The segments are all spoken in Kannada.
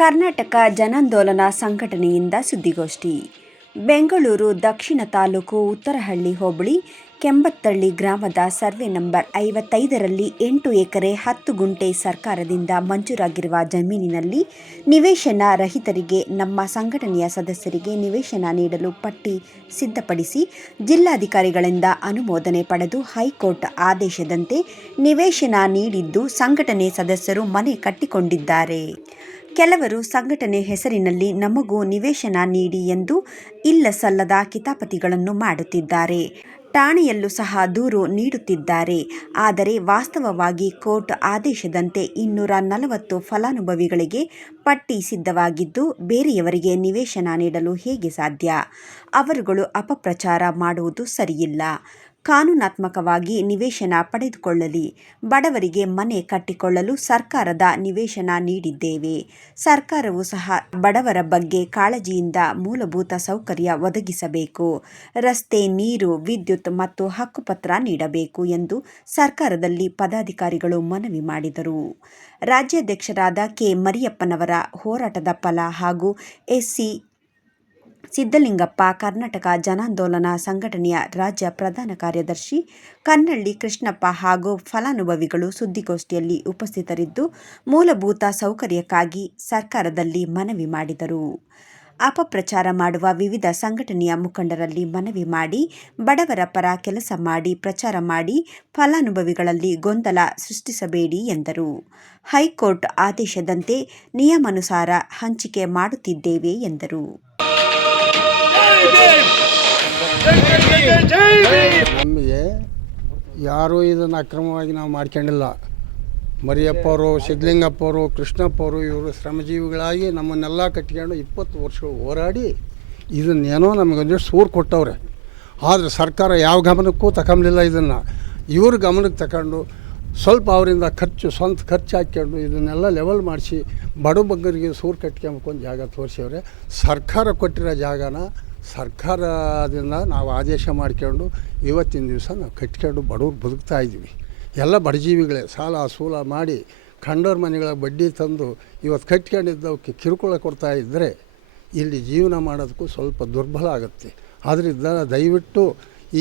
ಕರ್ನಾಟಕ ಜನಾಂದೋಲನ ಸಂಘಟನೆಯಿಂದ ಸುದ್ದಿಗೋಷ್ಠಿ. ಬೆಂಗಳೂರು ದಕ್ಷಿಣ ತಾಲೂಕು ಉತ್ತರಹಳ್ಳಿ ಹೋಬಳಿ ಕೆಂಬತ್ತಳ್ಳಿ ಗ್ರಾಮದ ಸರ್ವೆ ನಂಬರ್ 55ರಲ್ಲಿ 8 ಎಕರೆ 10 ಗುಂಟೆ ಸರ್ಕಾರದಿಂದ ಮಂಜೂರಾಗಿರುವ ಜಮೀನಿನಲ್ಲಿ ನಿವೇಶನ ರಹಿತರಿಗೆ ನಮ್ಮ ಸಂಘಟನೆಯ ಸದಸ್ಯರಿಗೆ ನಿವೇಶನ ನೀಡಲು ಪಟ್ಟಿ ಸಿದ್ಧಪಡಿಸಿ ಜಿಲ್ಲಾಧಿಕಾರಿಗಳಿಂದ ಅನುಮೋದನೆ ಪಡೆದು ಹೈಕೋರ್ಟ್ ಆದೇಶದಂತೆ ನಿವೇಶನ ನೀಡಿದ್ದು ಸಂಘಟನೆ ಸದಸ್ಯರು ಮನೆ ಕಟ್ಟಿಕೊಂಡಿದ್ದಾರೆ. ಕೆಲವರು ಸಂಘಟನೆ ಹೆಸರಿನಲ್ಲಿ ನಮಗೂ ನಿವೇಶನ ನೀಡಿ ಎಂದು ಇಲ್ಲಸಲ್ಲದ ಕಿತಾಪತಿಗಳನ್ನು ಮಾಡುತ್ತಿದ್ದಾರೆ. ಠಾಣೆಯಲ್ಲೂ ಸಹ ದೂರು ನೀಡುತ್ತಿದ್ದಾರೆ. ಆದರೆ ವಾಸ್ತವವಾಗಿ ಕೋರ್ಟ್ ಆದೇಶದಂತೆ 240 ಫಲಾನುಭವಿಗಳಿಗೆ ಪಟ್ಟಿ ಸಿದ್ಧವಾಗಿದ್ದು ಬೇರೆಯವರಿಗೆ ನಿವೇಶನ ನೀಡಲು ಹೇಗೆ ಸಾಧ್ಯ? ಅವರುಗಳು ಅಪಪ್ರಚಾರ ಮಾಡುವುದು ಸರಿಯಿಲ್ಲ. ಕಾನೂನಾತ್ಮಕವಾಗಿ ನಿವೇಶನ ಪಡೆದುಕೊಳ್ಳಲಿ. ಬಡವರಿಗೆ ಮನೆ ಕಟ್ಟಿಕೊಳ್ಳಲು ಸರ್ಕಾರದ ನಿವೇಶನ ನೀಡಿದ್ದೇವೆ. ಸರ್ಕಾರವೂ ಸಹ ಬಡವರ ಬಗ್ಗೆ ಕಾಳಜಿಯಿಂದ ಮೂಲಭೂತ ಸೌಕರ್ಯ ಒದಗಿಸಬೇಕು. ರಸ್ತೆ, ನೀರು, ವಿದ್ಯುತ್ ಮತ್ತು ಹಕ್ಕುಪತ್ರ ನೀಡಬೇಕು ಎಂದು ಸರ್ಕಾರದಲ್ಲಿ ಪದಾಧಿಕಾರಿಗಳು ಮನವಿ ಮಾಡಿದರು. ರಾಜ್ಯಾಧ್ಯಕ್ಷರಾದ ಕೆ. ಮರಿಯಪ್ಪನವರ ಹೋರಾಟದ ಫಲ ಹಾಗೂ ಎಸ್.ಸಿ. ಸಿದ್ದಲಿಂಗಪ್ಪ, ಕರ್ನಾಟಕ ಜನಾಂದೋಲನ ಸಂಘಟನೆಯ ರಾಜ್ಯ ಪ್ರಧಾನ ಕಾರ್ಯದರ್ಶಿ ಕನ್ನಳ್ಳಿ ಕೃಷ್ಣಪ್ಪ ಹಾಗೂ ಫಲಾನುಭವಿಗಳು ಸುದ್ದಿಗೋಷ್ಠಿಯಲ್ಲಿ ಉಪಸ್ಥಿತರಿದ್ದು ಮೂಲಭೂತ ಸೌಕರ್ಯಕ್ಕಾಗಿ ಸರ್ಕಾರದಲ್ಲಿ ಮನವಿ ಮಾಡಿದರು. ಅಪಪ್ರಚಾರ ಮಾಡುವ ವಿವಿಧ ಸಂಘಟನೆಯ ಮುಖಂಡರಲ್ಲಿ ಮನವಿ ಮಾಡಿ ಬಡವರ ಪರ ಕೆಲಸ ಮಾಡಿ ಪ್ರಚಾರ ಮಾಡಿ ಫಲಾನುಭವಿಗಳಲ್ಲಿ ಗೊಂದಲ ಸೃಷ್ಟಿಸಬೇಡಿ ಎಂದರು. ಹೈಕೋರ್ಟ್ ಆದೇಶದಂತೆ ನಿಯಮಾನುಸಾರ ಹಂಚಿಕೆ ಮಾಡುತ್ತಿದ್ದೇವೆ ಎಂದರು. ನಮಗೆ ಯಾರೂ ಇದನ್ನು ಅಕ್ರಮವಾಗಿ ನಾವು ಮಾಡ್ಕೊಂಡಿಲ್ಲ. ಮರಿಯಪ್ಪ ಅವರು, ಸಿದ್ದಲಿಂಗಪ್ಪ ಅವರು, ಕೃಷ್ಣಪ್ಪ ಅವರು ಇವರು ಶ್ರಮಜೀವಿಗಳಾಗಿ ನಮ್ಮನ್ನೆಲ್ಲ ಕಟ್ಕೊಂಡು 20 ವರ್ಷಗಳು ಹೋರಾಡಿ ಇದನ್ನೇನೋ ನಮಗೊಂದಿಷ್ಟು ಸೂರು ಕೊಟ್ಟವ್ರೆ. ಆದರೆ ಸರ್ಕಾರ ಯಾವ ಗಮನಕ್ಕೂ ತಗೊಂಬಲಿಲ್ಲ. ಇದನ್ನು ಇವ್ರ ಗಮನಕ್ಕೆ ತಗೊಂಡು ಸ್ವಲ್ಪ ಅವರಿಂದ ಸ್ವಂತ ಖರ್ಚು ಹಾಕ್ಕೊಂಡು ಇದನ್ನೆಲ್ಲ ಲೆವೆಲ್ ಮಾಡಿಸಿ ಬಡ ಬಗ್ಗರಿಗೆ ಸೂರು ಕಟ್ಕೊಂಬಕೊಂಡು ಜಾಗ ತೋರಿಸವ್ರೆ. ಸರ್ಕಾರ ಕೊಟ್ಟಿರೋ ಜಾಗನ ಸರ್ಕಾರದಿಂದ ನಾವು ಆದೇಶ ಮಾಡ್ಕೊಂಡು ಇವತ್ತಿನ ದಿವಸ ನಾವು ಕಟ್ಕೊಂಡು ಬಡವ್ರು ಬದುಕ್ತಾ ಇದ್ದೀವಿ. ಎಲ್ಲ ಬಡಜೀವಿಗಳೇ ಸಾಲ ಸೂಲ ಮಾಡಿ ಕಂಡೋರ ಮನೆಗಳ ಬಡ್ಡಿ ತಂದು ಇವತ್ತು ಕಟ್ಕೊಂಡಿದ್ದವಕ್ಕೆ ಕಿರುಕುಳ ಕೊಡ್ತಾ ಇದ್ದರೆ ಇಲ್ಲಿ ಜೀವನ ಮಾಡೋದಕ್ಕೂ ಸ್ವಲ್ಪ ದುರ್ಬಲ ಆಗುತ್ತೆ. ಆದ್ದರಿಂದ ದಯವಿಟ್ಟು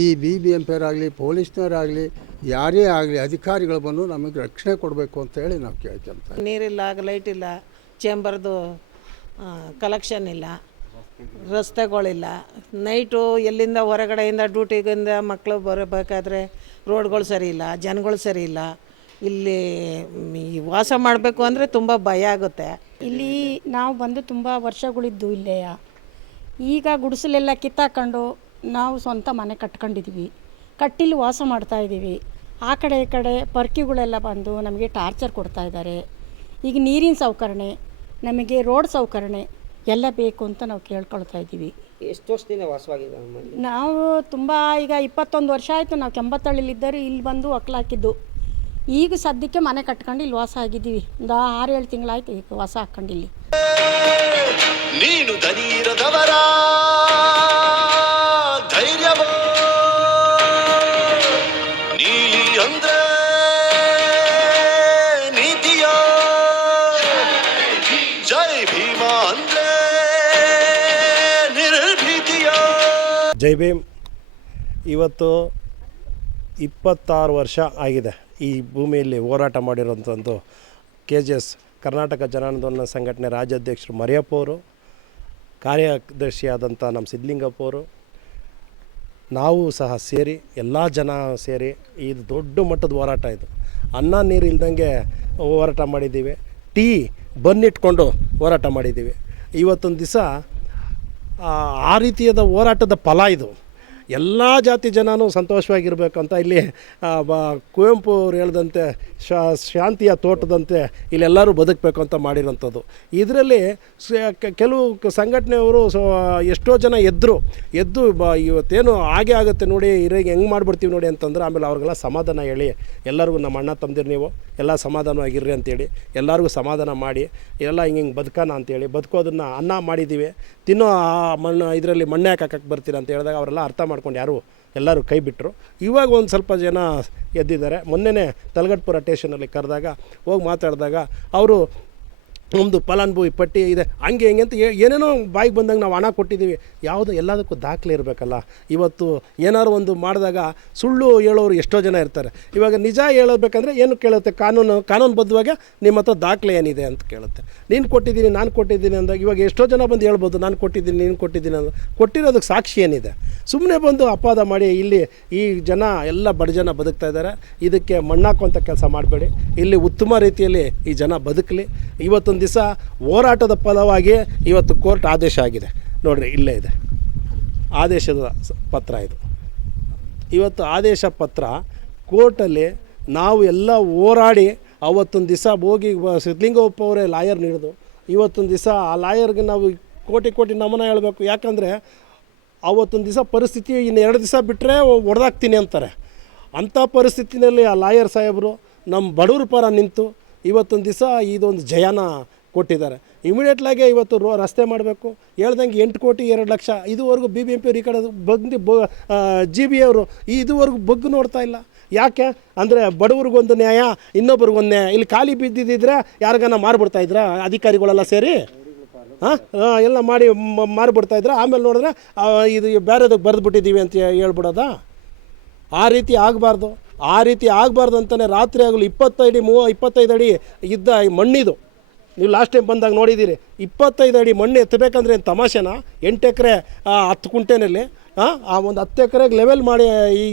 ಈ BBMP ಅವರಾಗಲಿ ಪೊಲೀಸ್ನವರಾಗಲಿ ಯಾರೇ ಆಗಲಿ ಅಧಿಕಾರಿಗಳು ಬಂದು ನಮಗೆ ರಕ್ಷಣೆ ಕೊಡಬೇಕು ಅಂತೇಳಿ ನಾವು ಕೇಳ್ಕೊಂತ. ನೀರಿಲ್ಲ, ಲೈಟ್ ಇಲ್ಲ, ಚೇಂಬರ್ದು ಕಲೆಕ್ಷನ್ ಇಲ್ಲ, ರಸ್ತೆಗಳಿಲ್ಲ, ನೈಟು ಎಲ್ಲಿಂದ ಹೊರಗಡೆಯಿಂದ ಡ್ಯೂಟಿಗಿಂದ ಮಕ್ಕಳು ಬರಬೇಕಾದ್ರೆ ರೋಡ್ಗಳು ಸರಿ ಇಲ್ಲ, ಜನಗಳು ಸರಿ ಇಲ್ಲ. ಇಲ್ಲಿ ವಾಸ ಮಾಡಬೇಕು ಅಂದರೆ ತುಂಬ ಭಯ ಆಗುತ್ತೆ. ಇಲ್ಲಿ ನಾವು ಬಂದು ತುಂಬ ವರ್ಷಗಳಿದ್ದು ಇಲ್ಲೇ. ಈಗ ಗುಡಿಸಲೆಲ್ಲ ಕಿತ್ತಾಕೊಂಡು ನಾವು ಸ್ವಂತ ಮನೆ ಕಟ್ಕೊಂಡಿದ್ದೀವಿ. ಕಟ್ಟಿಲಿ ವಾಸ ಮಾಡ್ತಾಯಿದ್ದೀವಿ. ಆ ಕಡೆ ಈ ಕಡೆ ಪರ್ಕಿಗಳೆಲ್ಲ ಬಂದು ನಮಗೆ ಟಾರ್ಚರ್ ಕೊಡ್ತಾಯಿದ್ದಾರೆ. ಈಗ ನೀರಿನ ಸೌಕರ್ಯ, ನಮಗೆ ರೋಡ್ ಸೌಕರ್ಯ ಎಲ್ಲ ಬೇಕು ಅಂತ ನಾವು ಕೇಳ್ಕೊಳ್ತಾ ಇದ್ದೀವಿ. ಎಷ್ಟು ವರ್ಷದಿಂದ ವಾಸವಾಗಿದೆ? ನಾವು ತುಂಬ ಈಗ 21 ವರ್ಷ ಆಯಿತು. ನಾವು ಕೆಂಬತ್ತಳ್ಳಿಲಿದ್ದರೆ ಇಲ್ಲಿ ಬಂದು ಒಕ್ಕಲಾಕಿದ್ದು. ಈಗ ಸದ್ಯಕ್ಕೆ ಮನೆ ಕಟ್ಕೊಂಡು ಇಲ್ಲಿ ವಾಸ ಆಗಿದ್ದೀವಿ. ಒಂದು 6-7 ತಿಂಗಳಾಯ್ತು ಈಗ ವಾಸ ಹಾಕ್ಕೊಂಡು ಇಲ್ಲಿ. ನೀನು ದನೀರದವರ ಧೈರ್ಯವೋ ನೀಲಿ ಅಂದ್ರೆ ನೀತಿಯೋ ಜೈ ಭೀಮ ಅಂದ್ರೆ ನಿರ್ಭೀತಿಯೋ. ಜೈ ಭೀಮ್. ಇವತ್ತು 26 ವರ್ಷ ಆಗಿದೆ ಈ ಭೂಮಿಯಲ್ಲಿ ಹೋರಾಟ ಮಾಡಿರೋಂಥದ್ದು. KJS ಕರ್ನಾಟಕ ಜನಾಂದೋಲನ ಸಂಘಟನೆ ರಾಜ್ಯಾಧ್ಯಕ್ಷರು ಮರಿಯಪ್ಪ ಅವರು, ಕಾರ್ಯದರ್ಶಿಯಾದಂಥ ನಮ್ಮ ಸಿದ್ದಲಿಂಗಪ್ಪ ಅವರು, ನಾವು ಸಹ ಸೇರಿ ಎಲ್ಲ ಜನ ಸೇರಿ ಇದು ದೊಡ್ಡ ಮಟ್ಟದ ಹೋರಾಟ. ಇದು ಅನ್ನ ನೀರು ಇಲ್ದಂಗೆ ಹೋರಾಟ ಮಾಡಿದ್ದೀವಿ. ಟೀ ಬನ್ನಿಟ್ಕೊಂಡು ಹೋರಾಟ ಮಾಡಿದ್ದೀವಿ. ಇವತ್ತೊಂದು ದಿವಸ ಆ ರೀತಿಯಾದ ಹೋರಾಟದ ಫಲ ಇದು. ಎಲ್ಲ ಜಾತಿ ಜನನೂ ಸಂತೋಷವಾಗಿರಬೇಕಂತ ಇಲ್ಲಿ ಕುವೆಂಪು ಅವರು ಹೇಳ್ದಂತೆ ಶಾಂತಿಯ ತೋಟದಂತೆ ಇಲ್ಲೆಲ್ಲರೂ ಬದುಕಬೇಕು ಅಂತ ಮಾಡಿರೋಂಥದ್ದು. ಇದರಲ್ಲಿ ಕೆಲವು ಸಂಘಟನೆಯವರು ಎಷ್ಟೋ ಜನ ಎದ್ದು ಇವತ್ತೇನು ಹಾಗೆ ಆಗುತ್ತೆ ನೋಡಿ, ಇರೋಗೆ ಹೆಂಗೆ ಮಾಡಿಬಿಡ್ತೀವಿ ನೋಡಿ ಅಂತಂದ್ರೆ ಆಮೇಲೆ ಅವ್ರಿಗೆಲ್ಲ ಸಮಾಧಾನ ಹೇಳಿ ಎಲ್ಲರಿಗೂ ನಮ್ಮ ಅಣ್ಣ ತಮ್ಮದಿರು ನೀವು ಎಲ್ಲ ಸಮಾಧಾನವಾಗಿರ್ರಿ ಅಂತೇಳಿ ಎಲ್ಲರಿಗೂ ಸಮಾಧಾನ ಮಾಡಿ ಎಲ್ಲ ಹಿಂಗೆ ಬದುಕೋಣ ಅಂತೇಳಿ ಬದುಕೋದನ್ನು ಅನ್ನ ಮಾಡಿದ್ದೀವಿ. ತಿನ್ನೋ ಮಣ್ಣು ಇದರಲ್ಲಿ ಮಣ್ಣೆ ಹಾಕಕ್ಕೆ ಬರ್ತೀರ ಅಂತ ಹೇಳಿದಾಗ ಅವರೆಲ್ಲ ಅರ್ಥ ಮಾಡ್ಕೊಂಡು ಯಾರು ಎಲ್ಲರೂ ಕೈ ಬಿಟ್ಟರು. ಇವಾಗ ಒಂದು ಸ್ವಲ್ಪ ಜನ ಎದ್ದಿದ್ದಾರೆ. ಮೊನ್ನೆನೇ ತಲಗಟ್ಪುರ ಸ್ಟೇಷನಲ್ಲಿ ಕರೆದಾಗ ಹೋಗಿ ಮಾತಾಡಿದಾಗ ಅವರು ನಮ್ಮದು ಫಲಾನುಭವಿ ಪಟ್ಟಿ ಇದೆ, ಹಂಗೆ ಹಿಂಗೆ ಅಂತ ಏನೇನೋ ಬಾಯಿಗೆ ಬಂದಂಗೆ ನಾವು ಹಣ ಕೊಟ್ಟಿದ್ದೀವಿ. ಯಾವುದು ಎಲ್ಲದಕ್ಕೂ ದಾಖಲೆ ಇರಬೇಕಲ್ಲ. ಇವತ್ತು ಏನಾದ್ರು ಒಂದು ಮಾಡಿದಾಗ ಸುಳ್ಳು ಹೇಳೋರು ಎಷ್ಟೋ ಜನ ಇರ್ತಾರೆ. ಇವಾಗ ನಿಜ ಹೇಳಬೇಕಂದ್ರೆ ಏನು ಕೇಳುತ್ತೆ, ಕಾನೂನುಬದ್ಧವಾಗಿ ನಿಮ್ಮ ಹತ್ರ ದಾಖಲೆ ಏನಿದೆ ಅಂತ ಕೇಳುತ್ತೆ. ನೀನು ಕೊಟ್ಟಿದ್ದೀನಿ, ನಾನು ಕೊಟ್ಟಿದ್ದೀನಿ ಅಂದಾಗ ಇವಾಗ ಎಷ್ಟೋ ಜನ ಬಂದು ಹೇಳ್ಬೋದು ನಾನು ಕೊಟ್ಟಿದ್ದೀನಿ, ನೀನು ಕೊಟ್ಟಿದ್ದೀನಿ ಅಂತ. ಕೊಟ್ಟಿರೋದಕ್ಕೆ ಸಾಕ್ಷಿ ಏನಿದೆ? ಸುಮ್ಮನೆ ಬಂದು ಅಪವಾದ ಮಾಡಿ ಇಲ್ಲಿ ಈ ಜನ ಎಲ್ಲ ಬಡ ಜನ ಬದುಕ್ತಾ ಇದ್ದಾರೆ. ಇದಕ್ಕೆ ಮಣ್ಣಾಕುವಂಥ ಕೆಲಸ ಮಾಡಬೇಡಿ. ಇಲ್ಲಿ ಉತ್ತಮ ರೀತಿಯಲ್ಲಿ ಈ ಜನ ಬದುಕಲಿ. ಇವತ್ತೊಂದು ದಿವಸ ಹೋರಾಟದ ಫಲವಾಗಿ ಇವತ್ತು ಕೋರ್ಟ್ ಆದೇಶ ಆಗಿದೆ ನೋಡಿರಿ, ಇಲ್ಲೇ ಇದೆ ಆದೇಶದ ಪತ್ರ. ಇದು ಇವತ್ತು ಆದೇಶ ಪತ್ರ ಕೋರ್ಟಲ್ಲಿ ನಾವು ಎಲ್ಲ ಹೋರಾಡಿ ಅವತ್ತೊಂದು ದಿವಸ ಹೋಗಿ ಸಿದ್ಧಲಿಂಗಪ್ಪ ಅವರೇ ಲಾಯರ್ ನೀಡಿದು. ಇವತ್ತೊಂದು ದಿವಸ ಆ ಲಾಯರ್ಗೆ ನಾವು ಕೋಟಿ ನಮನ ಹೇಳಬೇಕು. ಯಾಕಂದರೆ ಅವತ್ತೊಂದು ದಿವಸ ಪರಿಸ್ಥಿತಿ ಇನ್ನು 2 ದಿವಸ ಬಿಟ್ಟರೆ ಹೊಡೆದಾಕ್ತೀನಿ ಅಂತಾರೆ. ಅಂಥ ಪರಿಸ್ಥಿತಿಯಲ್ಲಿ ಆ ಲಾಯರ್ ಸಾಹೇಬರು ನಮ್ಮ ಬಡವ್ರ ಪರ ನಿಂತು ಇವತ್ತೊಂದು ದಿವಸ ಇದೊಂದು ಜಯನ ಕೊಟ್ಟಿದ್ದಾರೆ. ಇಮಿಡಿಯೇಟ್ಲಾಗೆ ಇವತ್ತು ರಸ್ತೆ ಮಾಡಬೇಕು ಹೇಳ್ದಂಗೆ 8 ಕೋಟಿ 2 ಲಕ್ಷ ಇದುವರೆಗೂ BBMP ಅವ್ರು ಈ ಕಡೆ ಬಂದು GB ಅವರು ಇದುವರೆಗೂ ಬಗ್ಗು ನೋಡ್ತಾ ಇಲ್ಲ. ಯಾಕೆ ಅಂದರೆ ಬಡವ್ರಿಗೊಂದು ನ್ಯಾಯ, ಇನ್ನೊಬ್ರಿಗೊಂದು ನ್ಯಾಯ. ಇಲ್ಲಿ ಖಾಲಿ ಬಿದ್ದಿದ್ದರೆ ಯಾರಿಗಾನ ಮಾರ್ಬಿಡ್ತಾಯಿದ್ರ ಅಧಿಕಾರಿಗಳೆಲ್ಲ ಸೇರಿ? ಎಲ್ಲ ಮಾಡಿ ಮಾರಿಬಿಡ್ತಾಯಿದ್ರೆ ಆಮೇಲೆ ನೋಡಿದ್ರೆ ಇದು ಬೇರೆದಕ್ಕೆ ಬರೆದುಬಿಟ್ಟಿದ್ದೀವಿ ಅಂತ ಹೇಳ್ಬಿಡೋದಾ? ಆ ರೀತಿ ಆಗಬಾರ್ದು. ಆ ರೀತಿ ಆಗಬಾರ್ದು ಅಂತಲೇ ರಾತ್ರಿ ಆಗಲು 25 ಅಡಿ ಇದ್ದ ಮಣ್ಣಿದು. ನೀವು ಲಾಸ್ಟ್ ಟೈಮ್ ಬಂದಾಗ ನೋಡಿದ್ದೀರಿ. 25 ಅಡಿ ಮಣ್ಣು ಎತ್ತಬೇಕಂದ್ರೆ ಏನು ತಮಾಷೆನಾ? 8 ಎಕರೆ 10 ಕುಂಟೆನಲ್ಲಿ ಆ ಒಂದು 10 ಎಕರೆಗೆ ಲೆವೆಲ್ ಮಾಡಿ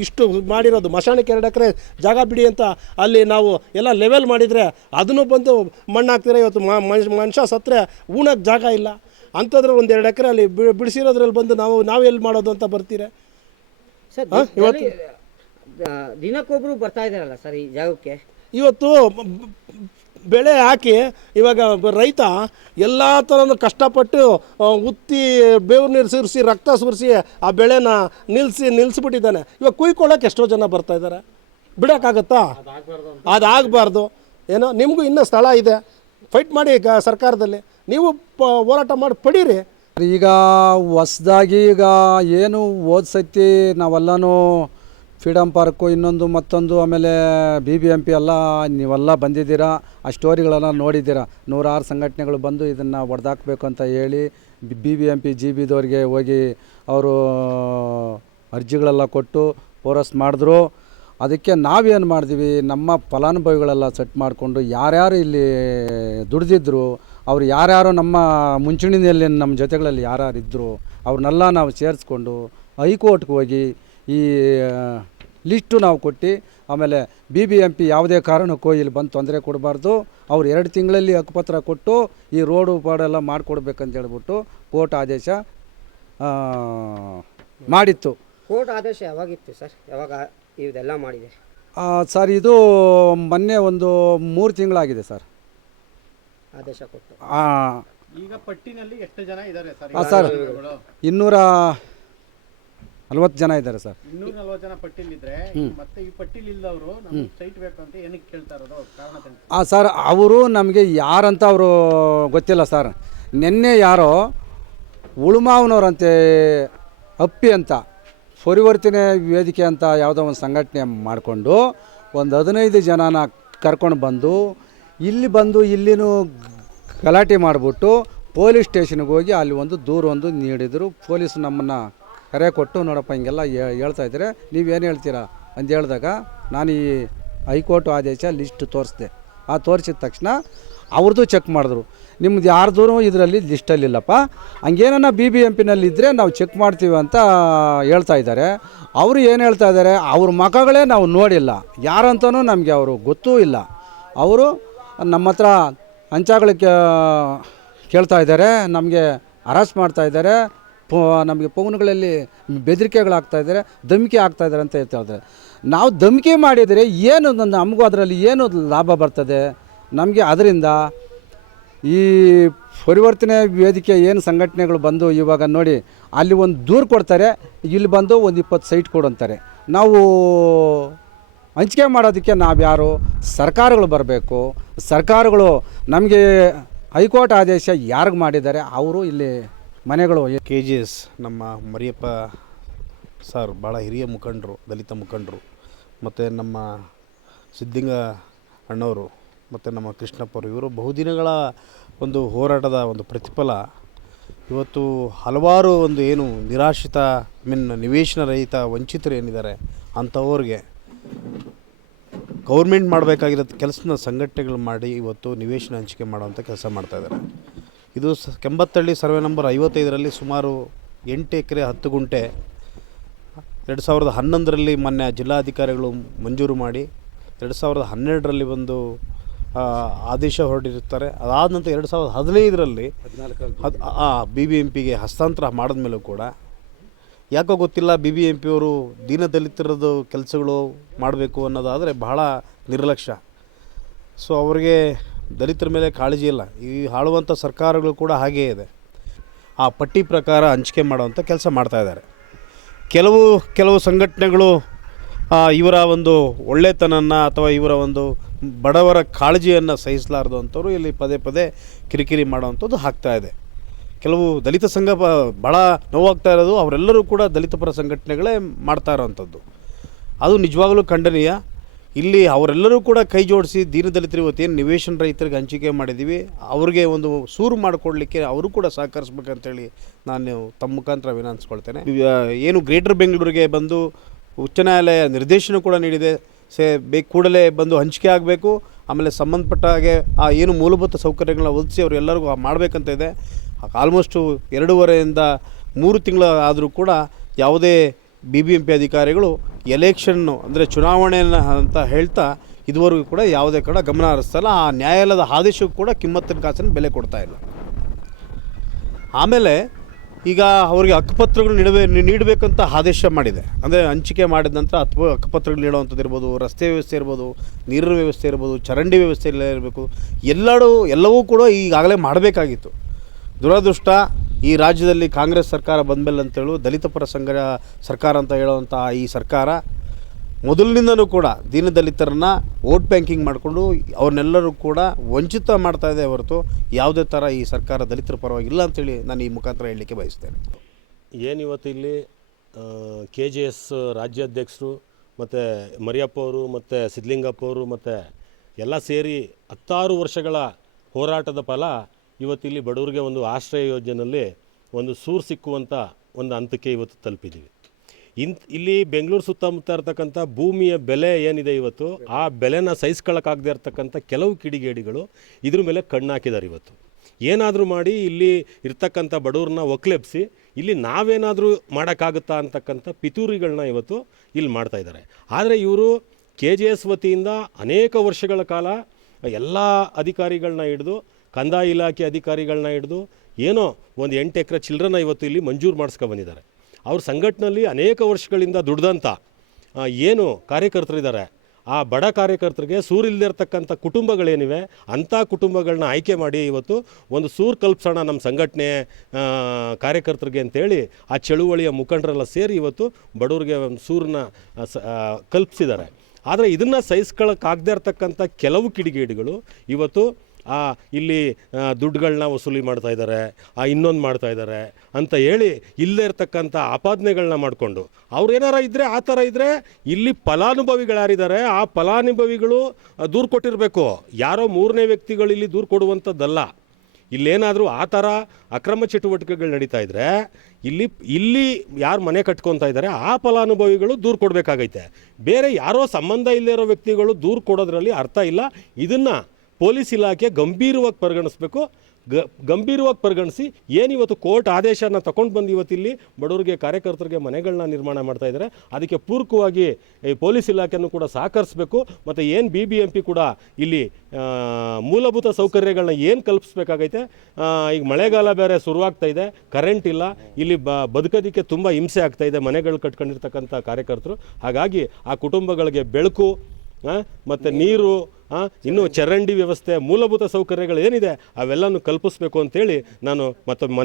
ಇಷ್ಟು ಮಾಡಿರೋದು. ಮಶಾಣಕ್ಕೆ 2 ಎಕರೆ ಜಾಗ ಬಿಡಿ ಅಂತ ಅಲ್ಲಿ ನಾವು ಎಲ್ಲ ಲೆವೆಲ್ ಮಾಡಿದರೆ ಅದನ್ನು ಬಂದು ಮಣ್ಣು ಹಾಕ್ತೀರ. ಇವತ್ತು ಮನುಷ್ಯ ಸತ್ತರೆ ಉಣಕ್ಕೆ ಜಾಗ ಇಲ್ಲ ಅಂಥದ್ರಲ್ಲಿ 1-2 ಎಕರೆ ಅಲ್ಲಿ ಬಿಡಿಸಿರೋದ್ರಲ್ಲಿ ಬಂದು ನಾವು ಎಲ್ಲಿ ಮಾಡೋದು ಅಂತ ಬರ್ತೀರ? ಸರ್ ಇವತ್ತು ದಿನಕ್ಕೊಬ್ಬರು ಬರ್ತಾ ಇದ್ದಾರಲ್ಲ ಸರ್ ಈ ಜಾಗಕ್ಕೆ. ಇವತ್ತು ಬೆಳೆ ಹಾಕಿ ಇವಾಗ ರೈತ ಎಲ್ಲ ಥರನೂ ಕಷ್ಟಪಟ್ಟು ಉತ್ತಿ ಬೇವು ನೀರು ಸುರಿಸಿ ರಕ್ತ ಸುರಿಸಿ ಆ ಬೆಳೆನ ನಿಲ್ಲಿಸ್ಬಿಟ್ಟಿದ್ದಾನೆ. ಇವಾಗ ಕುಯ್ಕೊಳ್ಳೋಕೆ ಎಷ್ಟೋ ಜನ ಬರ್ತಾಯಿದ್ದಾರೆ. ಬಿಡೋಕ್ಕಾಗತ್ತಾ? ಅದಾಗಬಾರ್ದು. ಏನೋ ನಿಮಗೂ ಇನ್ನೂ ಸ್ಥಳ ಇದೆ, ಫೈಟ್ ಮಾಡಿ ಸರ್ಕಾರದಲ್ಲಿ ನೀವು ಹೋರಾಟ ಮಾಡಿ ಪಡೀರಿ. ಈಗ ಹೊಸ್ದಾಗಿ ಈಗ ಏನು ಓದ್ಸತಿ ನಾವೆಲ್ಲನೂ ಫ್ರೀಡಮ್ ಪಾರ್ಕು ಇನ್ನೊಂದು ಮತ್ತೊಂದು ಆಮೇಲೆ BBMP ಎಲ್ಲ ನೀವೆಲ್ಲ ಬಂದಿದ್ದೀರಾ, ಆ ಸ್ಟೋರಿಗಳೆಲ್ಲ ನೋಡಿದ್ದೀರಾ. 106 ಸಂಘಟನೆಗಳು ಬಂದು ಇದನ್ನು ಹೊಡೆದಾಕಬೇಕು ಅಂತ ಹೇಳಿ BBMP GBದವ್ರಿಗೆ ಹೋಗಿ ಅವರು ಅರ್ಜಿಗಳೆಲ್ಲ ಕೊಟ್ಟು ಪೋರಸ್ ಮಾಡಿದ್ರು. ಅದಕ್ಕೆ ನಾವೇನು ಮಾಡಿದ್ವಿ, ನಮ್ಮ ಫಲಾನುಭವಿಗಳೆಲ್ಲ ಸೆಟ್ ಮಾಡಿಕೊಂಡು ಯಾರ್ಯಾರು ಇಲ್ಲಿ ದುಡ್ದಿದ್ರು ಅವ್ರು ಯಾರ್ಯಾರು ನಮ್ಮ ಮುಂಚೂಣಿಯಲ್ಲಿ ನಮ್ಮ ಜೊತೆಗಳಲ್ಲಿ ಯಾರ್ಯಾರು ಇದ್ದರು ಅವ್ರನ್ನೆಲ್ಲ ನಾವು ಸೇರಿಸ್ಕೊಂಡು ಹೈಕೋರ್ಟ್ಗೆ ಹೋಗಿ ಈ ಲಿಸ್ಟು ನಾವು ಕೊಟ್ಟು ಆಮೇಲೆ BBMP ಯಾವುದೇ ಕಾರಣಕ್ಕೂ ಇಲ್ಲಿ ಬಂದು ತೊಂದರೆ ಕೊಡಬಾರ್ದು, ಅವ್ರು 2 ತಿಂಗಳಲ್ಲಿ ಹಕ್ಕುಪತ್ರ ಕೊಟ್ಟು ಈ ರೋಡು ಪಾಡೆಲ್ಲ ಮಾಡಿಕೊಡ್ಬೇಕಂತ ಹೇಳ್ಬಿಟ್ಟು ಕೋರ್ಟ್ ಆದೇಶ ಮಾಡಿತ್ತು. ಕೋರ್ಟ್ ಆದೇಶ ಯಾವಾಗಿತ್ತು ಸರ್? ಯಾವಾಗ ಇದೆಲ್ಲ ಮಾಡಿದೆ ಸರ್? ಇದು ಮೊನ್ನೆ ಒಂದು 3 ತಿಂಗಳಾಗಿದೆ ಸರ್ ಆದೇಶ ಕೊಟ್ಟು. ಈಗ ಪಟ್ಟಿನಲ್ಲಿ ಎಷ್ಟು ಜನ ಇದ್ದಾರೆ ಸರ್? ಸರ್ 240 ಜನ ಇದ್ದಾರೆ ಸರ್. 240 ಜನ ಪಟ್ಟಿಲಿದ್ರೆ ಮತ್ತೆ ಈ ಪಟ್ಟಿಲಿಲ್ಲದವರು ನಮಗೆ ಸೈಟ್ ಬೇಕು ಅಂತ ಏನಕ್ಕೆ ಕೇಳ್ತಾ ಇರೋದು? ಕಾರಣ ತಿಳಿಸಿ. ಸರ್ ಅವರು ನಮಗೆ ಯಾರಂತ ಅವರು ಗೊತ್ತಿಲ್ಲ ಸರ್. ನಿನ್ನೆ ಯಾರೋ ಉಳುಮಾವನವ್ರಂತೆ ಅಪ್ಪಿ ಅಂತ ಪರಿವರ್ತನೆ ವೇದಿಕೆ ಅಂತ ಯಾವುದೋ ಒಂದು ಸಂಘಟನೆ ಮಾಡಿಕೊಂಡು ಒಂದು 15 ಜನನ ಕರ್ಕೊಂಡು ಬಂದು ಇಲ್ಲಿನೂ ಗಲಾಟೆ ಮಾಡಿಬಿಟ್ಟು ಪೊಲೀಸ್ ಸ್ಟೇಷನ್ಗೆ ಹೋಗಿ ಅಲ್ಲಿ ಒಂದು ದೂರು ನೀಡಿದರು. ಪೊಲೀಸ್ ನಮ್ಮನ್ನು ಕರೆ ಕೊಟ್ಟು ನೋಡಪ್ಪ ಹಿಂಗೆಲ್ಲ ಹೇಳ್ತಾ ಇದ್ದಾರೆ, ನೀವೇನು ಹೇಳ್ತೀರಾ ಅಂತ ಹೇಳಿದಾಗ ನಾನು ಈ ಹೈಕೋರ್ಟ್ ಆದೇಶ ಲಿಸ್ಟ್ ತೋರಿಸಿದೆ. ಆ ತೋರಿಸಿದ ತಕ್ಷಣ ಅವ್ರದ್ದು ಚೆಕ್ ಮಾಡಿದ್ರು, ನಿಮ್ದು ಯಾರ್ದೂ ಇದರಲ್ಲಿ ಲಿಸ್ಟಲ್ಲಿಲ್ಲಪ್ಪ, ಹಂಗೇನ BBMPನಲ್ಲಿದ್ದರೆ ನಾವು ಚೆಕ್ ಮಾಡ್ತೀವಿ ಅಂತ ಹೇಳ್ತಾ ಇದ್ದಾರೆ. ಅವರು ಏನು ಹೇಳ್ತಾ ಇದ್ದಾರೆ, ಅವ್ರ ಮಖಗಳೇ ನಾವು ನೋಡಿಲ್ಲ, ಯಾರಂತನೂ ನಮಗೆ ಅವರು ಗೊತ್ತೂ ಇಲ್ಲ. ಅವರು ನಮ್ಮ ಹತ್ರ ಹಂಚಗಳಿಗೆ ಕೇಳ್ತಾ ಇದ್ದಾರೆ, ನಮಗೆ ಹರಾಸ್ ಮಾಡ್ತಾ ಇದ್ದಾರೆ, ನಮಗೆ ಫೋನ್ಗಳಲ್ಲಿ ಬೆದರಿಕೆಗಳಾಗ್ತಾ ಇದ್ದಾರೆ, ಧಮಕಿ ಆಗ್ತಾಯಿದ್ದಾರೆ ಅಂತ ಹೇಳ್ತಾ ಇದ್ದಾರೆ. ನಾವು ಧಮಕಿ ಮಾಡಿದರೆ ಏನು ನಮಗೂ ಅದರಲ್ಲಿ ಏನು ಲಾಭ ಬರ್ತದೆ ನಮಗೆ? ಅದರಿಂದ ಈ ಪರಿವರ್ತನೆ ವೇದಿಕೆ ಏನು ಸಂಘಟನೆಗಳು ಬಂದು ಇವಾಗ ನೋಡಿ ಅಲ್ಲಿ ಒಂದು ದೂರು ಕೊಡ್ತಾರೆ, ಇಲ್ಲಿ ಬಂದು ಒಂದು 20 ಸೈಟ್ ಕೊಡಂತಾರೆ. ನಾವು ಹಂಚಿಕೆ ಮಾಡೋದಕ್ಕೆ ನಾವು ಯಾರು? ಸರ್ಕಾರಗಳು ಬರಬೇಕು. ಸರ್ಕಾರಗಳು ನಮಗೆ ಹೈಕೋರ್ಟ್ ಆದೇಶ ಯಾರಿಗೆ ಮಾಡಿದ್ದಾರೆ ಅವರು ಇಲ್ಲಿ ಮನೆಗಳು KGS ನಮ್ಮ ಮರಿಯಪ್ಪ ಸರ್ ಭಾಳ ಹಿರಿಯ ಮುಖಂಡರು, ದಲಿತ ಮುಖಂಡರು, ಮತ್ತು ನಮ್ಮ ಸಿದ್ಧಲಿಂಗ ಅಣ್ಣವರು ಮತ್ತು ನಮ್ಮ ಕೃಷ್ಣಪ್ಪ ಅವರು ಇವರು ಬಹುದಿನಗಳ ಒಂದು ಹೋರಾಟದ ಒಂದು ಪ್ರತಿಫಲ ಇವತ್ತು ಹಲವಾರು ಒಂದು ಏನು ನಿರಾಶ್ರಿತ ನಿವೇಶನ ರಹಿತ ವಂಚಿತರು ಏನಿದ್ದಾರೆ ಅಂಥವ್ರಿಗೆ ಗೌರ್ಮೆಂಟ್ ಮಾಡಬೇಕಾಗಿರೋ ಕೆಲಸನ ಸಂಘಟನೆಗಳು ಮಾಡಿ ಇವತ್ತು ನಿವೇಶನ ಹಂಚಿಕೆ ಮಾಡುವಂಥ ಕೆಲಸ ಮಾಡ್ತಾಯಿದ್ದಾರೆ. ಇದು ಕೆಂಬತ್ತಳ್ಳಿ ಸರ್ವೆ ನಂಬರ್ 55ರಲ್ಲಿ ಸುಮಾರು 8 ಎಕರೆ 10 ಗುಂಟೆ 2011ರಲ್ಲಿ ಮೊನ್ನೆ ಜಿಲ್ಲಾಧಿಕಾರಿಗಳು ಮಂಜೂರು ಮಾಡಿ 2012ರಲ್ಲಿ ಒಂದು ಆದೇಶ ಹೊರಡಿರುತ್ತಾರೆ. ಅದಾದ ನಂತರ 2015ರಲ್ಲಿ BBMPಗೆ ಹಸ್ತಾಂತರ ಮಾಡಿದ ಮೇಲೂ ಕೂಡ ಯಾಕೋ ಗೊತ್ತಿಲ್ಲ BBMP ಅವರು ದೀನದಲಿತರದ್ದು ಕೆಲಸಗಳು ಮಾಡಬೇಕು ಅನ್ನೋದಾದರೆ ಬಹಳ ನಿರ್ಲಕ್ಷ್ಯ. ಸೊ ಅವರಿಗೆ ದಲಿತರ ಮೇಲೆ ಕಾಳಜಿ ಇಲ್ಲ. ಈ ಆಳುವಂಥ ಸರ್ಕಾರಗಳು ಕೂಡ ಹಾಗೇ ಇದೆ. ಆ ಪಟ್ಟಿ ಪ್ರಕಾರ ಹಂಚಿಕೆ ಮಾಡುವಂಥ ಕೆಲಸ ಮಾಡ್ತಾಯಿದ್ದಾರೆ. ಕೆಲವು ಸಂಘಟನೆಗಳು ಇವರ ಒಂದು ಒಳ್ಳೆತನನ್ನು ಅಥವಾ ಇವರ ಒಂದು ಬಡವರ ಕಾಳಜಿಯನ್ನು ಸಹಿಸಲಾರದು ಅಂಥವ್ರು ಇಲ್ಲಿ ಪದೇ ಪದೇ ಕಿರಿಕಿರಿ ಮಾಡೋವಂಥದ್ದು ಆಗ್ತಾಯಿದೆ. ಕೆಲವು ದಲಿತ ಸಂಘ ಭಾಳ ನೋವಾಗ್ತಾ ಇರೋದು ಅವರೆಲ್ಲರೂ ಕೂಡ ದಲಿತ ಪರ ಸಂಘಟನೆಗಳೇ ಮಾಡ್ತಾ ಇರೋವಂಥದ್ದು. ಅದು ನಿಜವಾಗಲೂ ಖಂಡನೀಯ. ಇಲ್ಲಿ ಅವರೆಲ್ಲರೂ ಕೂಡ ಕೈ ಜೋಡಿಸಿ ದೀನದಲಿತರು ಇವತ್ತೇನು ನಿವೇಶನ ರೈತರಿಗೆ ಹಂಚಿಕೆ ಮಾಡಿದ್ದೀವಿ ಅವ್ರಿಗೆ ಒಂದು ಸೂರು ಮಾಡಿಕೊಡ್ಲಿಕ್ಕೆ ಅವರು ಕೂಡ ಸಹಕರಿಸ್ಬೇಕಂತೇಳಿ ನಾನು ತಮ್ಮ ಮುಖಾಂತರ ವಿನಂತಿಸ್ಕೊಳ್ತೇನೆ. ಏನು ಗ್ರೇಟರ್ ಬೆಂಗಳೂರಿಗೆ ಬಂದು ಉಚ್ಚ ನ್ಯಾಯಾಲಯ ನಿರ್ದೇಶನ ಕೂಡ ನೀಡಿದೆ. ಕೂಡಲೇ ಬಂದು ಹಂಚಿಕೆ ಆಗಬೇಕು. ಆಮೇಲೆ ಸಂಬಂಧಪಟ್ಟ ಹಾಗೆ ಆ ಏನು ಮೂಲಭೂತ ಸೌಕರ್ಯಗಳನ್ನ ಒದಗಿಸಿ ಅವರೆಲ್ಲರಿಗೂ ಮಾಡಬೇಕಂತ ಇದೆ. ಆಲ್ಮೋಸ್ಟು 2.5ರಿಂದ 3 ತಿಂಗಳು ಆದರೂ ಕೂಡ ಯಾವುದೇ BBMP ಅಧಿಕಾರಿಗಳು ಎಲೆಕ್ಷನ್ನು ಅಂದರೆ ಚುನಾವಣೆಯನ್ನು ಅಂತ ಹೇಳ್ತಾ ಇದುವರೆಗೂ ಕೂಡ ಯಾವುದೇ ಕಡೆ ಗಮನ ಹರಿಸ್ತಲ್ಲ. ಆ ನ್ಯಾಯಾಲಯದ ಆದೇಶಕ್ಕೂ ಕೂಡ ಕಿಮ್ಮತ್ತಿನ ಕಾಸಿನ ಬೆಲೆ ಕೊಡ್ತಾ ಇಲ್ಲ. ಆಮೇಲೆ ಈಗ ಅವರಿಗೆ ಹಕ್ಕುಪತ್ರಗಳು ನೀಡಬೇಕಂತ ಆದೇಶ ಮಾಡಿದೆ. ಅಂದರೆ ಹಂಚಿಕೆ ಮಾಡಿದ ನಂತರ ಹಕ್ಕುಪತ್ರಗಳು ನೀಡುವಂಥದ್ದು ಇರ್ಬೋದು, ರಸ್ತೆ ವ್ಯವಸ್ಥೆ ಇರ್ಬೋದು, ನೀರಿನ ವ್ಯವಸ್ಥೆ ಇರ್ಬೋದು, ಚರಂಡಿ ವ್ಯವಸ್ಥೆ ಇರಬೇಕು, ಎಲ್ಲವೂ ಕೂಡ ಈಗಾಗಲೇ ಮಾಡಬೇಕಾಗಿತ್ತು. ದುರದೃಷ್ಟ ಈ ರಾಜ್ಯದಲ್ಲಿ ಕಾಂಗ್ರೆಸ್ ಸರ್ಕಾರ ಬಂದಮೇಲೆ ಅಂತೇಳು ದಲಿತ ಪರ ಸರ್ಕಾರ ಅಂತ ಹೇಳುವಂಥ ಈ ಸರ್ಕಾರ ಮೊದಲಿನಿಂದನೂ ಕೂಡ ದೀನದಲಿತರನ್ನ ವೋಟ್ ಬ್ಯಾಂಕಿಂಗ್ ಮಾಡಿಕೊಂಡು ಅವ್ರನ್ನೆಲ್ಲರೂ ಕೂಡ ವಂಚಿತ ಮಾಡ್ತಾ ಇದೆ ಹೊರತು ಯಾವುದೇ ಥರ ಈ ಸರ್ಕಾರ ದಲಿತರ ಪರವಾಗಿ ಇಲ್ಲ ಅಂತೇಳಿ ನಾನು ಈ ಮುಖಾಂತರ ಹೇಳಲಿಕ್ಕೆ ಬಯಸ್ತೇನೆ. ಏನಿವತ್ತು ಇಲ್ಲಿ KJS ರಾಜ್ಯಾಧ್ಯಕ್ಷರು ಮತ್ತು ಮರಿಯಪ್ಪ ಅವರು ಮತ್ತು ಸಿದ್ಧಲಿಂಗಪ್ಪ ಅವರು ಮತ್ತು ಎಲ್ಲ ಸೇರಿ 16 ವರ್ಷಗಳ ಹೋರಾಟದ ಫಲ ಇವತ್ತಿಲ್ಲಿ ಬಡವರಿಗೆ ಒಂದು ಆಶ್ರಯ ಯೋಜನೆಯಲ್ಲಿ ಒಂದು ಸೂರು ಸಿಕ್ಕುವಂಥ ಒಂದು ಹಂತಕ್ಕೆ ಇವತ್ತು ತಲುಪಿದ್ದೀವಿ. ಇಲ್ಲಿ ಬೆಂಗಳೂರು ಸುತ್ತಮುತ್ತ ಇರ್ತಕ್ಕಂಥ ಭೂಮಿಯ ಬೆಲೆ ಏನಿದೆ ಇವತ್ತು ಆ ಬೆಲೆನ ಸಹಿಸ್ಕೊಳ್ಳೋಕ್ಕಾಗದೇ ಇರ್ತಕ್ಕಂಥ ಕೆಲವು ಕಿಡಿಗೇಡಿಗಳು ಇದ್ರ ಮೇಲೆ ಕಣ್ಣಾಕಿದ್ದಾರೆ. ಇವತ್ತು ಏನಾದರೂ ಮಾಡಿ ಇಲ್ಲಿ ಇರ್ತಕ್ಕಂಥ ಬಡವ್ರನ್ನ ಒಕ್ಲೆಬ್ಸಿ ಇಲ್ಲಿ ನಾವೇನಾದರೂ ಮಾಡೋಕ್ಕಾಗುತ್ತಾ ಅಂತಕ್ಕಂಥ ಪಿತೂರಿಗಳನ್ನ ಇವತ್ತು ಇಲ್ಲಿ ಮಾಡ್ತಾಯಿದ್ದಾರೆ. ಆದರೆ ಇವರು KJS ವತಿಯಿಂದ ಅನೇಕ ವರ್ಷಗಳ ಕಾಲ ಎಲ್ಲ ಅಧಿಕಾರಿಗಳನ್ನ ಹಿಡಿದು ಕಂದಾಯ ಇಲಾಖೆ ಅಧಿಕಾರಿಗಳನ್ನ ಹಿಡಿದು ಏನೋ ಒಂದು 8 ಎಕರೆ ಚಿಲ್ಡ್ರನ್ನ ಇವತ್ತು ಇಲ್ಲಿ ಮಂಜೂರು ಮಾಡಿಸ್ಕೊ ಬಂದಿದ್ದಾರೆ. ಅವ್ರ ಸಂಘಟನೆಯಲ್ಲಿ ಅನೇಕ ವರ್ಷಗಳಿಂದ ದುಡ್ದಂಥ ಏನು ಕಾರ್ಯಕರ್ತರಿದ್ದಾರೆ ಆ ಬಡ ಕಾರ್ಯಕರ್ತರಿಗೆ ಸೂರಿಲ್ಲದೆ ಇರ್ತಕ್ಕಂಥ ಕುಟುಂಬಗಳೇನಿವೆ ಅಂಥ ಕುಟುಂಬಗಳನ್ನ ಆಯ್ಕೆ ಮಾಡಿ ಇವತ್ತು ಒಂದು ಸೂರು ಕಲ್ಪಿಸೋಣ ನಮ್ಮ ಸಂಘಟನೆ ಕಾರ್ಯಕರ್ತರಿಗೆ ಅಂತೇಳಿ ಆ ಚಳುವಳಿಯ ಮುಖಂಡರೆಲ್ಲ ಸೇರಿ ಇವತ್ತು ಬಡವರಿಗೆ ಒಂದು ಸೂರನ್ನ ಕಲ್ಪಿಸಿದ್ದಾರೆ. ಆದರೆ ಇದನ್ನು ಸಹಿಸ್ಕೊಳ್ಳೋಕ್ಕಾಗದೇ ಇರ್ತಕ್ಕಂಥ ಕೆಲವು ಕಿಡಿಗೇಡಿಗಳು ಇವತ್ತು ಇಲ್ಲಿ ದುಡ್ಡುಗಳನ್ನ ವಸೂಲಿ ಮಾಡ್ತಾಯಿದ್ದಾರೆ, ಇನ್ನೊಂದು ಮಾಡ್ತಾಯಿದ್ದಾರೆ ಅಂತ ಹೇಳಿ ಇಲ್ಲದೇ ಇರ್ತಕ್ಕಂಥ ಆಪಾದನೆಗಳನ್ನ ಮಾಡಿಕೊಂಡು ಅವ್ರೇನಾರ ಇದ್ದರೆ ಆ ಥರ ಇದ್ದರೆ ಇಲ್ಲಿ ಫಲಾನುಭವಿಗಳು ಯಾರಿದ್ದಾರೆ ಆ ಫಲಾನುಭವಿಗಳು ದೂರು ಕೊಟ್ಟಿರಬೇಕು. ಯಾರೋ 3ನೇ ವ್ಯಕ್ತಿಗಳು ಇಲ್ಲಿ ದೂರು ಕೊಡುವಂಥದ್ದಲ್ಲ. ಇಲ್ಲೇನಾದರೂ ಆ ಥರ ಅಕ್ರಮ ಚಟುವಟಿಕೆಗಳು ನಡೀತಾ ಇದ್ದರೆ ಇಲ್ಲಿ ಯಾರು ಮನೆ ಕಟ್ಕೊತಾ ಇದ್ದಾರೆ ಆ ಫಲಾನುಭವಿಗಳು ದೂರು ಕೊಡಬೇಕಾಗೈತೆ. ಬೇರೆ ಯಾರೋ ಸಂಬಂಧ ಇಲ್ಲದೇ ಇರೋ ವ್ಯಕ್ತಿಗಳು ದೂರು ಕೊಡೋದ್ರಲ್ಲಿ ಅರ್ಥ ಇಲ್ಲ. ಇದನ್ನು ಪೊಲೀಸ್ ಇಲಾಖೆ ಗಂಭೀರವಾಗಿ ಪರಿಗಣಿಸಬೇಕು. ಗಂಭೀರವಾಗಿ ಪರಿಗಣಿಸಿ ಏನಿವತ್ತು ಕೋರ್ಟ್ ಆದೇಶನ ತಗೊಂಡು ಬಂದು ಇವತ್ತಿಲ್ಲಿ ಬಡವರಿಗೆ ಕಾರ್ಯಕರ್ತರಿಗೆ ಮನೆಗಳನ್ನ ನಿರ್ಮಾಣ ಮಾಡ್ತಾ ಇದ್ದಾರೆ. ಅದಕ್ಕೆ ಪೂರಕವಾಗಿ ಈ ಪೊಲೀಸ್ ಇಲಾಖೆಯನ್ನು ಕೂಡ ಸಹಕರಿಸಬೇಕು. ಮತ್ತು ಏನು BBMP ಕೂಡ ಇಲ್ಲಿ ಮೂಲಭೂತ ಸೌಕರ್ಯಗಳನ್ನ ಏನು ಕಲ್ಪಿಸ್ಬೇಕಾಗೈತೆ. ಈಗ ಮಳೆಗಾಲ ಬೇರೆ ಶುರುವಾಗ್ತಾ ಇದೆ, ಕರೆಂಟ್ ಇಲ್ಲ, ಇಲ್ಲಿ ಬದುಕೋದಕ್ಕೆ ತುಂಬ ಹಿಂಸೆ ಆಗ್ತಾ ಇದೆ ಮನೆಗಳು ಕಟ್ಕೊಂಡಿರ್ತಕ್ಕಂಥ ಕಾರ್ಯಕರ್ತರು. ಹಾಗಾಗಿ ಆ ಕುಟುಂಬಗಳಿಗೆ ಬೆಳಕು ಮತ್ತು ನೀರು ಇನ್ನೂ ಚರಂಡಿ ವ್ಯವಸ್ಥೆ ಮೂಲಭೂತ ಸೌಕರ್ಯಗಳು ಏನಿದೆ ಅವೆಲ್ಲನೂ ಕಲ್ಪಿಸ್ಬೇಕು ಅಂತೇಳಿ ನಾನು ಮತ್ತೊಮ್ಮೆ